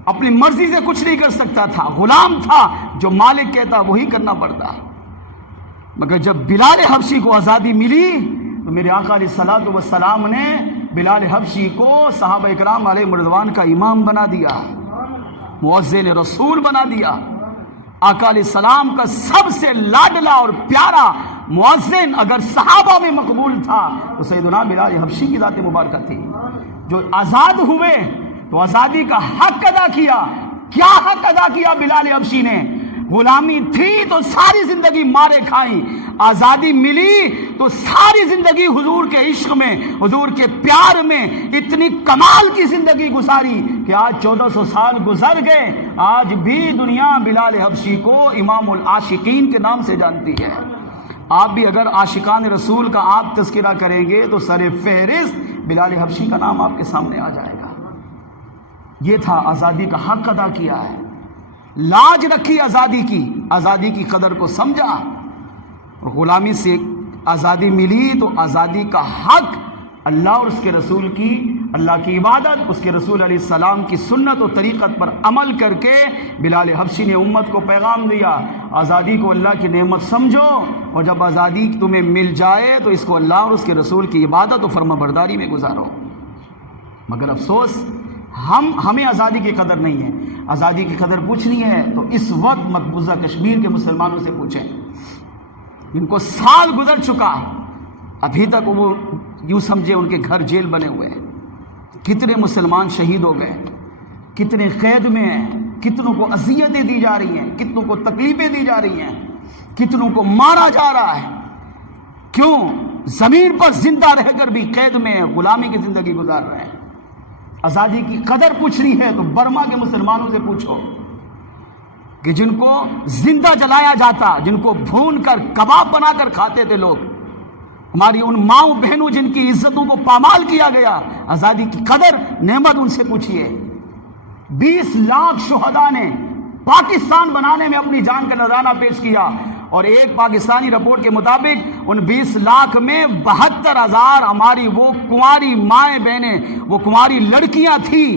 اپنی مرضی سے کچھ نہیں کر سکتا تھا، غلام تھا، جو مالک کہتا وہی کرنا پڑتا۔ مگر جب بلال حبشی کو آزادی ملی تو میرے آقا علیہ السلام نے بلال حبشی کو صحابہ اکرام علیہ رضوان کا امام بنا دیا، مؤذن رسول بنا دیا۔ آقا علیہ السلام کا سب سے لاڈلا اور پیارا مؤذن اگر صحابہ میں مقبول تھا تو سیدنا بلال حبشی کی ذات مبارکہ تھی۔ جو آزاد ہوئے تو آزادی کا حق ادا کیا۔ کیا حق ادا کیا بلال حبشی نے؟ غلامی تھی تو ساری زندگی مارے کھائیں، آزادی ملی تو ساری زندگی حضور کے عشق میں، حضور کے پیار میں اتنی کمال کی زندگی گزاری کہ آج 1400 سال گزر گئے، آج بھی دنیا بلال حبشی کو امام العاشقین کے نام سے جانتی ہے۔ آپ بھی اگر عاشقان رسول کا آپ تذکرہ کریں گے تو سر فہرست بلال حبشی کا نام آپ کے سامنے آ جائے گا۔ یہ تھا آزادی کا حق ادا کیا ہے، لاج رکھی آزادی کی، آزادی کی قدر کو سمجھا۔ غلامی سے آزادی ملی تو آزادی کا حق اللہ اور اس کے رسول کی، اللہ کی عبادت، اس کے رسول علیہ السلام کی سنت و طریقت پر عمل کر کے بلال حبشی نے امت کو پیغام دیا، آزادی کو اللہ کی نعمت سمجھو، اور جب آزادی تمہیں مل جائے تو اس کو اللہ اور اس کے رسول کی عبادت و فرما برداری میں گزارو۔ مگر افسوس ہمیں آزادی کی قدر نہیں ہے۔ آزادی کی قدر پوچھنی ہے تو اس وقت مقبوضہ کشمیر کے مسلمانوں سے پوچھیں، جن کو سال گزر چکا، ابھی تک وہ یوں سمجھے ان کے گھر جیل بنے ہوئے ہیں۔ کتنے مسلمان شہید ہو گئے، کتنے قید میں ہیں، کتنوں کو اذیتیں دی جا رہی ہیں، کتنوں کو تکلیفیں دی جا رہی ہیں، کتنوں کو مارا جا رہا ہے۔ کیوں؟ زمین پر زندہ رہ کر بھی قید میں غلامی کی زندگی گزار رہے ہیں۔ آزادی کی قدر پوچھنی ہے تو برما کے مسلمانوں سے پوچھو کہ جن کو زندہ جلایا جاتا، جن کو بھون کر کباب بنا کر کھاتے تھے لوگ، ہماری ان ماؤں بہنوں جن کی عزتوں کو پامال کیا گیا، آزادی کی قدر نعمت ان سے پوچھیے۔ 20 لاکھ شہداء نے پاکستان بنانے میں اپنی جان کا نذرانہ پیش کیا، اور ایک پاکستانی رپورٹ کے مطابق ان 20 لاکھ میں 72,000 ہماری وہ کنواری مائیں بہنیں، وہ کنواری لڑکیاں تھیں،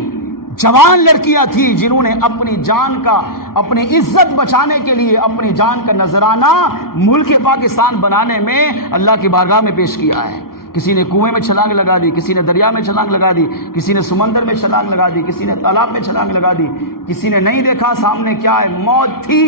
جوان لڑکیاں تھیں، جنہوں نے اپنی جان کا، اپنی عزت بچانے کے لیے اپنی جان کا نذرانہ ملک پاکستان بنانے میں اللہ کی بارگاہ میں پیش کیا ہے۔ کسی نے کنویں میں چھلانگ لگا دی، کسی نے دریا میں چھلانگ لگا دی، کسی نے سمندر میں چھلانگ لگا دی، کسی نے تالاب میں چھلانگ لگا دی، کسی نے نہیں دیکھا سامنے کیا ہے، موت تھی،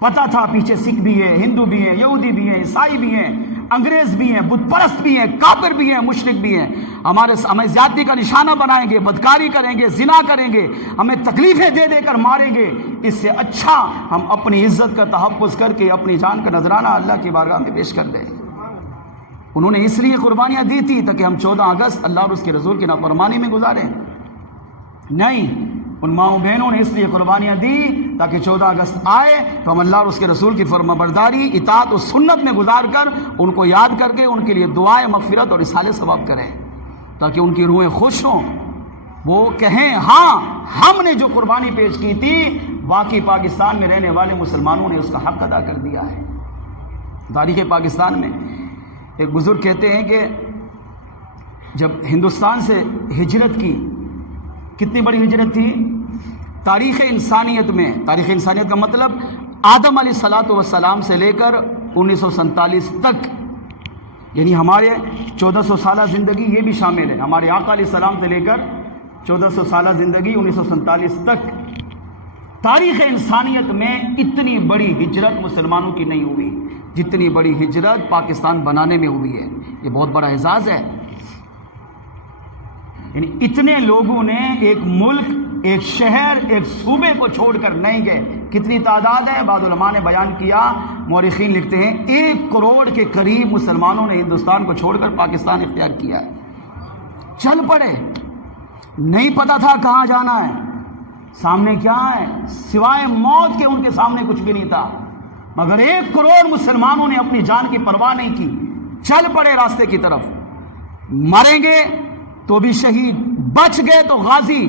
پتہ تھا پیچھے سکھ بھی ہیں، ہندو بھی ہیں، یہودی بھی ہیں، عیسائی بھی ہیں، انگریز بھی ہیں، بت پرست بھی ہیں، کافر بھی ہیں، مشرک بھی ہیں، ہمیں زیادتی کا نشانہ بنائیں گے، بدکاری کریں گے، زنا کریں گے، ہمیں تکلیفیں دے دے کر ماریں گے، اس سے اچھا ہم اپنی عزت کا تحفظ کر کے اپنی جان کا نذرانہ اللہ کی بارگاہ میں پیش کر دیں۔ انہوں نے اس لیے قربانیاں دی تھی تاکہ ہم 14 اگست اللہ اور اس کے رسول کی نافرمانی میں گزاریں؟ نہیں، ان ماؤں بہنوں نے اس لیے قربانیاں دی تاکہ 14 اگست آئے تو ہم اللہ اور اس کے رسول کی فرما برداری، اطاعت و سنت میں گزار کر ان کو یاد کر کے ان کے لیے دعائیں مغفرت اور اصحال ثواب کریں، تاکہ ان کی روحیں خوش ہوں، وہ کہیں ہاں ہم نے جو قربانی پیش کی تھی باقی پاکستان میں رہنے والے مسلمانوں نے اس کا حق ادا کر دیا ہے۔ تاریخ پاکستان میں ایک بزرگ کہتے ہیں کہ جب ہندوستان سے ہجرت کی، کتنی بڑی ہجرت تھی؟ تاریخ انسانیت میں، تاریخ انسانیت کا مطلب آدم علیہ الصلاۃ والسلام سے لے کر 1947 تک، یعنی ہمارے 1400 سالہ زندگی یہ بھی شامل ہے، ہمارے آقا علیہ السلام سے لے کر 1400 سالہ زندگی 1947 تک، تاریخ انسانیت میں اتنی بڑی ہجرت مسلمانوں کی نہیں ہوئی جتنی بڑی ہجرت پاکستان بنانے میں ہوئی ہے۔ یہ بہت بڑا اعزاز ہے، یعنی اتنے لوگوں نے ایک ملک، ایک شہر، ایک صوبے کو چھوڑ کر نہیں گئے۔ کتنی تعداد ہے؟ بعض علماء نے بیان کیا، مورخین لکھتے ہیں 1 کروڑ کے قریب مسلمانوں نے ہندوستان کو چھوڑ کر پاکستان اختیار کیا ہے، چل پڑے، نہیں پتا تھا کہاں جانا ہے، سامنے کیا ہے، سوائے موت کے ان کے سامنے کچھ بھی نہیں تھا، مگر 1 کروڑ مسلمانوں نے اپنی جان کی پرواہ نہیں کی، چل پڑے راستے کی طرف، مریں گے تو بھی شہید، بچ گئے تو غازی،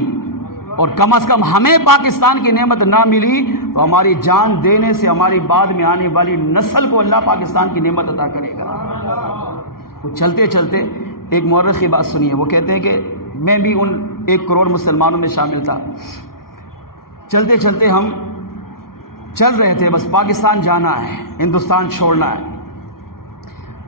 اور کم از کم ہمیں پاکستان کی نعمت نہ ملی تو ہماری جان دینے سے ہماری بعد میں آنے والی نسل کو اللہ پاکستان کی نعمت عطا کرے گا۔ وہ چلتے چلتے ایک مورخ کی بات سنیے، وہ کہتے ہیں کہ میں بھی ان 1 کروڑ مسلمانوں میں شامل تھا، چلتے چلتے ہم چل رہے تھے، بس پاکستان جانا ہے، ہندوستان چھوڑنا ہے،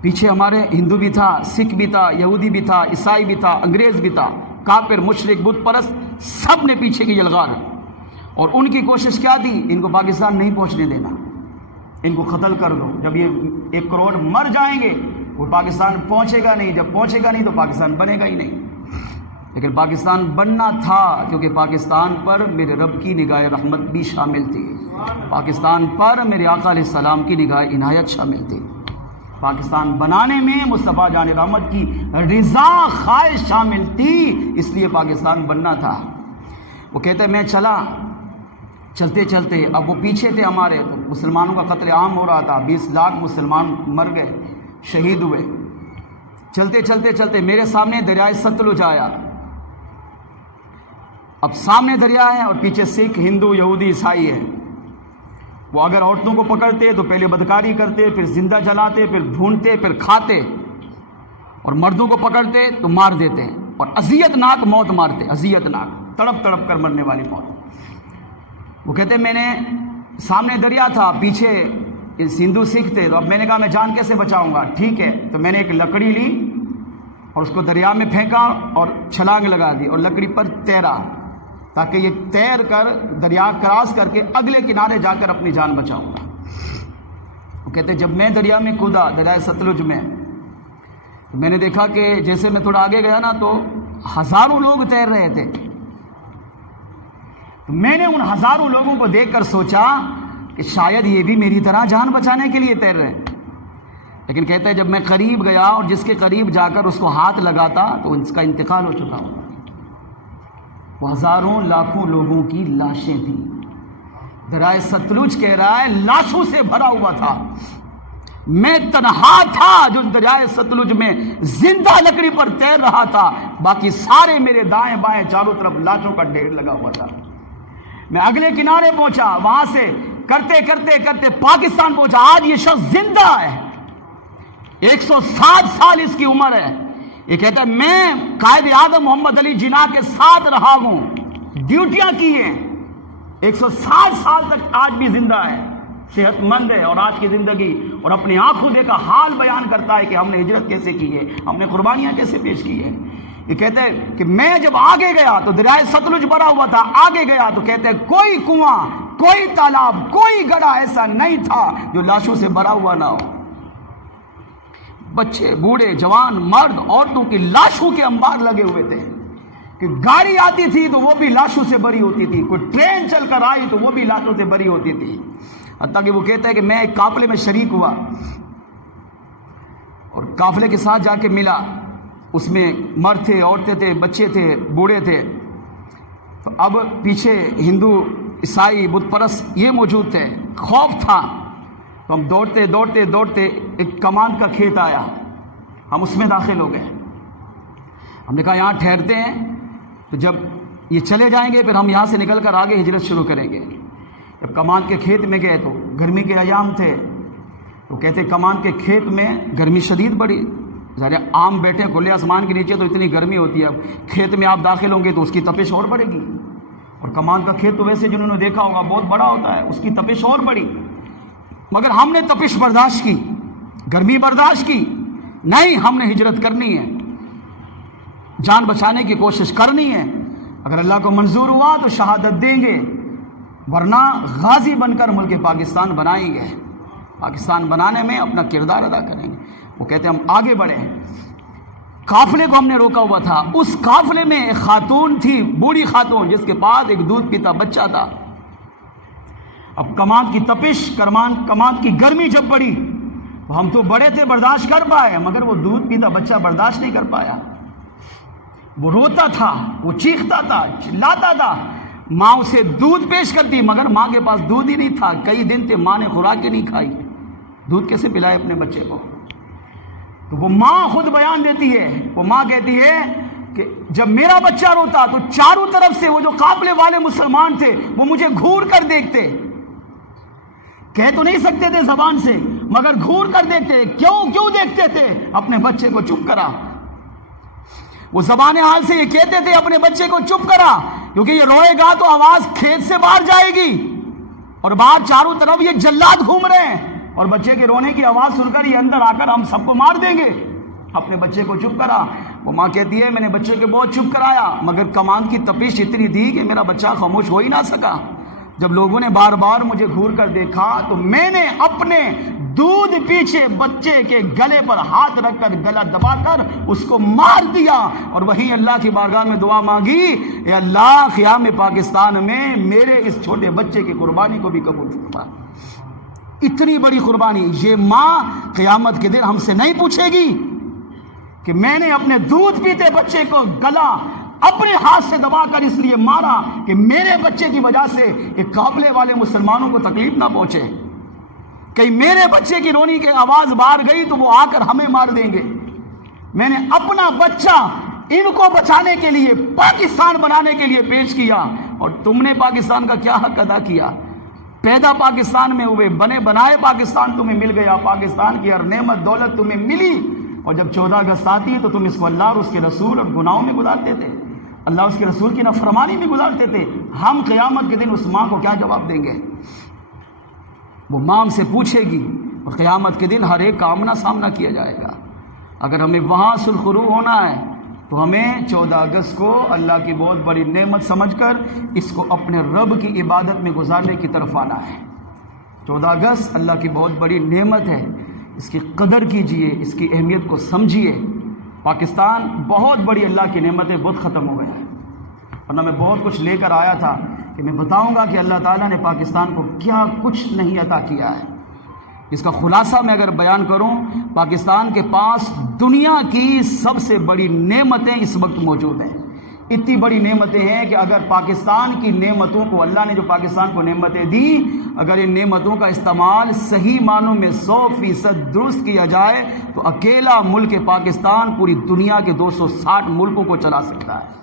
پیچھے ہمارے ہندو بھی تھا، سکھ بھی تھا، یہودی بھی تھا، عیسائی بھی تھا، انگریز بھی تھا، کافر، مشرک، بت پرست، سب نے پیچھے کی یلغار، اور ان کی کوشش کیا تھی؟ ان کو پاکستان نہیں پہنچنے دینا، ان کو قتل کر دو، جب یہ 1 کروڑ مر جائیں گے وہ پاکستان پہنچے گا نہیں، جب پہنچے گا نہیں تو پاکستان بنے گا ہی نہیں۔ لیکن پاکستان بننا تھا، کیونکہ پاکستان پر میرے رب کی نگاہ رحمت بھی شامل تھی، پاکستان پر میرے آقا علیہ السلام کی نگاہ عنایت شامل تھی، پاکستان بنانے میں مصطفیٰ جان رحمت کی رضا خواہش شامل تھی، اس لیے پاکستان بننا تھا۔ وہ کہتے میں چلا، چلتے چلتے، اب وہ پیچھے تھے ہمارے، تو مسلمانوں کا قتل عام ہو رہا تھا، 20 لاکھ مسلمان مر گئے، شہید ہوئے، چلتے چلتے چلتے میرے سامنے دریائے ستلج آیا، اب سامنے دریا ہے اور پیچھے سکھ، ہندو، یہودی، عیسائی ہے، وہ اگر عورتوں کو پکڑتے تو پہلے بدکاری کرتے، پھر زندہ جلاتے، پھر بھونتے، پھر کھاتے، اور مردوں کو پکڑتے تو مار دیتے، اور اذیت ناک موت مارتے، اذیت ناک، تڑپ تڑپ کر مرنے والی موت۔ وہ کہتے میں نے سامنے دریا تھا، پیچھے ہندو سکھ تھے، تو اب میں نے کہا میں جان کیسے بچاؤں گا؟ ٹھیک ہے، تو میں نے ایک لکڑی لی اور اس کو دریا میں پھینکا اور چھلانگ لگا دی اور لکڑی پر تیرا، تاکہ یہ تیر کر دریا کراس کر کے اگلے کنارے جا کر اپنی جان بچاؤں گا۔ وہ کہتے جب میں دریا میں کودا، دریائے ستلج میں، تو میں نے دیکھا کہ جیسے میں تھوڑا آگے گیا نا تو ہزاروں لوگ تیر رہے تھے، تو میں نے ان ہزاروں لوگوں کو دیکھ کر سوچا کہ شاید یہ بھی میری طرح جان بچانے کے لیے تیر رہے ہیں، لیکن کہتا ہے جب میں قریب گیا اور جس کے قریب جا کر اس کو ہاتھ لگاتا تو اس کا انتقال ہو چکا ہوگا۔ وہ ہزاروں لاکھوں لوگوں کی لاشیں تھیں، دریائے ستلج کہہ رہا ہے لاشوں سے بھرا ہوا تھا، میں تنہا تھا جو دریائے ستلج میں زندہ لکڑی پر تیر رہا تھا، باقی سارے میرے دائیں بائیں چاروں طرف لاشوں کا ڈھیر لگا ہوا تھا۔ میں اگلے کنارے پہنچا، وہاں سے کرتے کرتے کرتے پاکستان پہنچا، آج یہ شخص زندہ ہے، 107 سال اس کی عمر ہے، یہ کہتا ہے میں قائد اعظم محمد علی جناح کے ساتھ رہا ہوں، ڈیوٹیاں کی ہیں، 107 سال تک آج بھی زندہ ہے، صحت مند ہے، اور آج کی زندگی اور اپنی آنکھوں دیکھا حال بیان کرتا ہے کہ ہم نے ہجرت کیسے کی ہے، ہم نے قربانیاں کیسے پیش کی ہے۔ یہ کہتے ہیں کہ میں جب آگے گیا تو دریائے ستلج بھرا ہوا تھا، آگے گیا تو کہتے ہیں کوئی کنواں، کوئی تالاب، کوئی گڑھا ایسا نہیں تھا جو لاشوں سے بھرا ہوا نہ ہو۔ بچے، بوڑھے، جوان، مرد، عورتوں کی لاشوں کے انبار لگے ہوئے تھے کہ گاڑی آتی تھی تو وہ بھی لاشوں سے بھری ہوتی تھی، کوئی ٹرین چل کر آئی تو وہ بھی لاشوں سے بھری ہوتی تھی۔ حتیٰ کہ وہ کہتا ہے کہ میں ایک قافلے میں شریک ہوا اور قافلے کے ساتھ جا کے ملا، اس میں مرد تھے، عورتیں تھے، بچے تھے، بوڑھے تھے۔ تو اب پیچھے ہندو، عیسائی، بت پرست یہ موجود تھے، خوف تھا۔ تو ہم دوڑتے دوڑتے دوڑتے ایک کمان کا کھیت آیا، ہم اس میں داخل ہو گئے۔ ہم نے کہا یہاں ٹھہرتے ہیں، تو جب یہ چلے جائیں گے پھر ہم یہاں سے نکل کر آگے ہجرت شروع کریں گے۔ جب کمان کے کھیت میں گئے تو گرمی کے ایام تھے، تو کہتے کمان کے کھیت میں گرمی شدید بڑی، ذرا عام بیٹھے کھلے آسمان کے نیچے تو اتنی گرمی ہوتی ہے، اب کھیت میں آپ داخل ہوں گے تو اس کی تپش اور بڑھے گی۔ اور کمان کا کھیت تو ویسے جنہوں نے دیکھا ہوگا بہت بڑا ہوتا ہے، اس کی تپش اور بڑی۔ مگر ہم نے تپش برداشت کی، گرمی برداشت کی، نہیں ہم نے ہجرت کرنی ہے، جان بچانے کی کوشش کرنی ہے۔ اگر اللہ کو منظور ہوا تو شہادت دیں گے، ورنہ غازی بن کر ملک پاکستان بنائیں گے، پاکستان بنانے میں اپنا کردار ادا کریں گے۔ وہ کہتے ہیں ہم آگے بڑھے۔ قافلے کو ہم نے روکا ہوا تھا، اس قافلے میں ایک خاتون تھی، بوڑھی خاتون، جس کے پاس ایک دودھ پیتا بچہ تھا۔ اب کمان کی تپش، کمان کی گرمی جب بڑھی، ہم تو بڑے تھے برداشت کر پائے، مگر وہ دودھ پیتا بچہ برداشت نہیں کر پایا۔ وہ روتا تھا، وہ چیختا تھا، چلاتا تھا۔ ماں اسے دودھ پیش کرتی، مگر ماں کے پاس دودھ ہی نہیں تھا، کئی دن تھے ماں نے خوراک ہی نہیں کھائی، دودھ کیسے پلائے اپنے بچے کو؟ تو وہ ماں خود بیان دیتی ہے، وہ ماں کہتی ہے کہ جب میرا بچہ روتا تو چاروں طرف سے وہ جو قافلے والے مسلمان تھے وہ مجھے گھور کر دیکھتے، کہہ تو نہیں سکتے تھے زبان سے، مگر گھور کر دیکھتے۔ کیوں دیکھتے تھے؟ اپنے بچے کو چپ کرا۔ وہ زبان حال سے یہ کہتے تھے اپنے بچے کو چپ کرا، کیونکہ یہ روئے گا تو آواز کھیت سے باہر جائے گی، اور باہر چاروں طرف یہ جلاد گھوم رہے ہیں، اور بچے کے رونے کی آواز سن کر یہ اندر آ کر ہم سب کو مار دیں گے۔ اپنے بچے کو چپ کرا۔ وہ ماں کہتی ہے میں نے بچے کو بہت چپ کرایا، مگر کمان کی تپش اتنی دی کہ میرا بچہ خاموش ہو ہی نہ سکا۔ جب لوگوں نے بار بار مجھے گھور کر دیکھا تو میں نے اپنے دودھ پیچھے بچے کے گلے پر ہاتھ رکھ کر گلا دبا کر اس کو مار دیا، اور وہیں اللہ کی بارگاہ میں دعا مانگی، اے اللہ قیام پاکستان میں میرے اس چھوٹے بچے کی قربانی کو بھی قبول فرما۔ اتنی بڑی قربانی یہ ماں قیامت کے دن ہم سے نہیں پوچھے گی کہ میں نے اپنے دودھ پیتے بچے کو گلا اپنے ہاتھ سے دبا کر اس لیے مارا کہ میرے بچے کی وجہ سے ایک قافلے والے مسلمانوں کو تکلیف نہ پہنچے، کہیں میرے بچے کی رونی کی آواز باہر گئی تو وہ آ کر ہمیں مار دیں گے۔ میں نے اپنا بچہ ان کو بچانے کے لیے، پاکستان بنانے کے لیے پیش کیا، اور تم نے پاکستان کا کیا حق ادا کیا؟ پیدا پاکستان میں ہوئے، بنے بنائے پاکستان تمہیں مل گیا، پاکستان کی ہر نعمت دولت تمہیں ملی، اور جب 14 اگست آتی ہے تو تم اس کو اللہ اور اس کے رسول اور گناہوں میں گزارتے تھے، اللہ اس کے رسول کی نافرمانی میں گزارتے تھے۔ ہم قیامت کے دن اس ماں کو کیا جواب دیں گے؟ وہ ماں ہم سے پوچھے گی، اور قیامت کے دن ہر ایک کا آمنا سامنا کیا جائے گا۔ اگر ہمیں وہاں سرخرو ہونا ہے تو ہمیں 14 اگست کو اللہ کی بہت بڑی نعمت سمجھ کر اس کو اپنے رب کی عبادت میں گزارنے کی طرف آنا ہے۔ 14 اگست اللہ کی بہت بڑی نعمت ہے، اس کی قدر کیجئے، اس کی اہمیت کو سمجھیے۔ پاکستان بہت بڑی اللہ کی نعمتیں بہت ختم ہو گئے ہیں، ورنہ میں بہت کچھ لے کر آیا تھا کہ میں بتاؤں گا کہ اللہ تعالیٰ نے پاکستان کو کیا کچھ نہیں عطا کیا ہے۔ اس کا خلاصہ میں اگر بیان کروں، پاکستان کے پاس دنیا کی سب سے بڑی نعمتیں اس وقت موجود ہیں۔ اتنی بڑی نعمتیں ہیں کہ اگر پاکستان کی نعمتوں کو، اللہ نے جو پاکستان کو نعمتیں دی، اگر ان نعمتوں کا استعمال صحیح معنوں میں 100% درست کیا جائے تو اکیلا ملک پاکستان پوری دنیا کے 260 ملکوں کو چلا سکتا ہے۔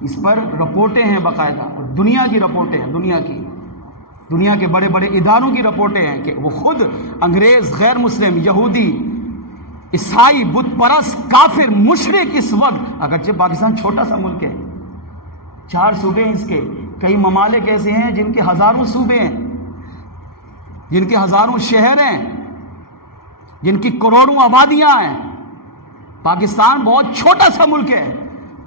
اس پر رپورٹیں ہیں باقاعدہ، دنیا کی رپورٹیں ہیں، دنیا کے بڑے بڑے اداروں کی رپورٹیں ہیں کہ وہ خود انگریز، غیر مسلم، یہودی، عیسائی، بت پرست، کافر، مشرک اس وقت، اگرچہ پاکستان چھوٹا سا ملک ہے، 4 صوبے ہیں اس کے، کئی ممالک ایسے ہیں جن کے ہزاروں صوبے ہیں، جن کے ہزاروں شہر ہیں، جن کی کروڑوں آبادیاں ہیں. پاکستان بہت چھوٹا سا ملک ہے،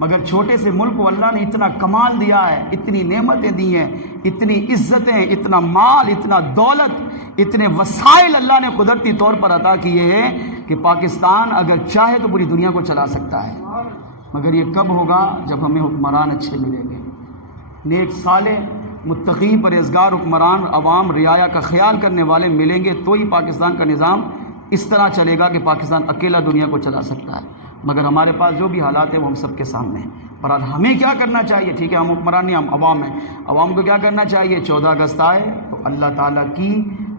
مگر چھوٹے سے ملک کو اللہ نے اتنا کمال دیا ہے، اتنی نعمتیں دی ہیں، اتنی عزتیں، اتنا مال، اتنا دولت، اتنے وسائل اللہ نے قدرتی طور پر عطا کیے ہیں کہ پاکستان اگر چاہے تو پوری دنیا کو چلا سکتا ہے. مگر یہ کب ہوگا؟ جب ہمیں حکمران اچھے ملیں گے، نیک صالح متقی پرہیزگار حکمران، عوام رعایا کا خیال کرنے والے ملیں گے تو ہی پاکستان کا نظام اس طرح چلے گا کہ پاکستان اکیلا دنیا کو چلا سکتا ہے. مگر ہمارے پاس جو بھی حالات ہیں وہ ہم سب کے سامنے ہیں. پر آج ہمیں کیا کرنا چاہیے؟ ٹھیک ہے ہم حکمران نہیں، ہم عوام ہیں. عوام کو کیا کرنا چاہیے؟ 14 اگست آئے تو اللہ تعالیٰ کی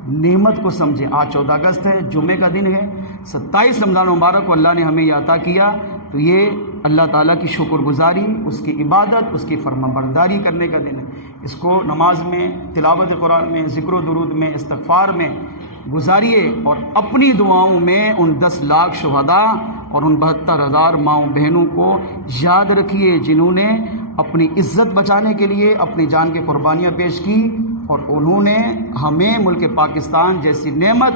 نعمت کو سمجھیں. آج 14 اگست ہے، جمعے کا دن ہے، 27 رمضان مبارک کو اللہ نے ہمیں یہ عطا کیا، تو یہ اللہ تعالیٰ کی شکر گزاری، اس کی عبادت، اس کی فرما برداری کرنے کا دن ہے. اس کو نماز میں، تلاوت قرآن میں، ذکر و درود میں، استغفار میں گزاریے، اور اپنی دعاؤں میں ان 10 لاکھ شہداء اور ان 72,000 ماؤں بہنوں کو یاد رکھیے جنہوں نے اپنی عزت بچانے کے لیے اپنی جان کی قربانیاں پیش کی، اور انہوں نے ہمیں ملک پاکستان جیسی نعمت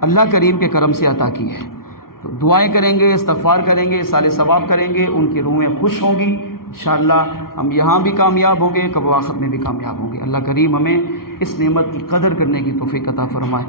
اللہ کریم کے کرم سے عطا کی ہے. تو دعائیں کریں گے، استغفار کریں گے، صالح ثواب کریں گے، ان کی روحیں خوش ہوں گی. انشاءاللہ ہم یہاں بھی کامیاب ہوں گے، قبر آخرت میں بھی کامیاب ہوں گے. اللہ کریم ہمیں اس نعمت کی قدر کرنے کی توفیق عطا فرمائے.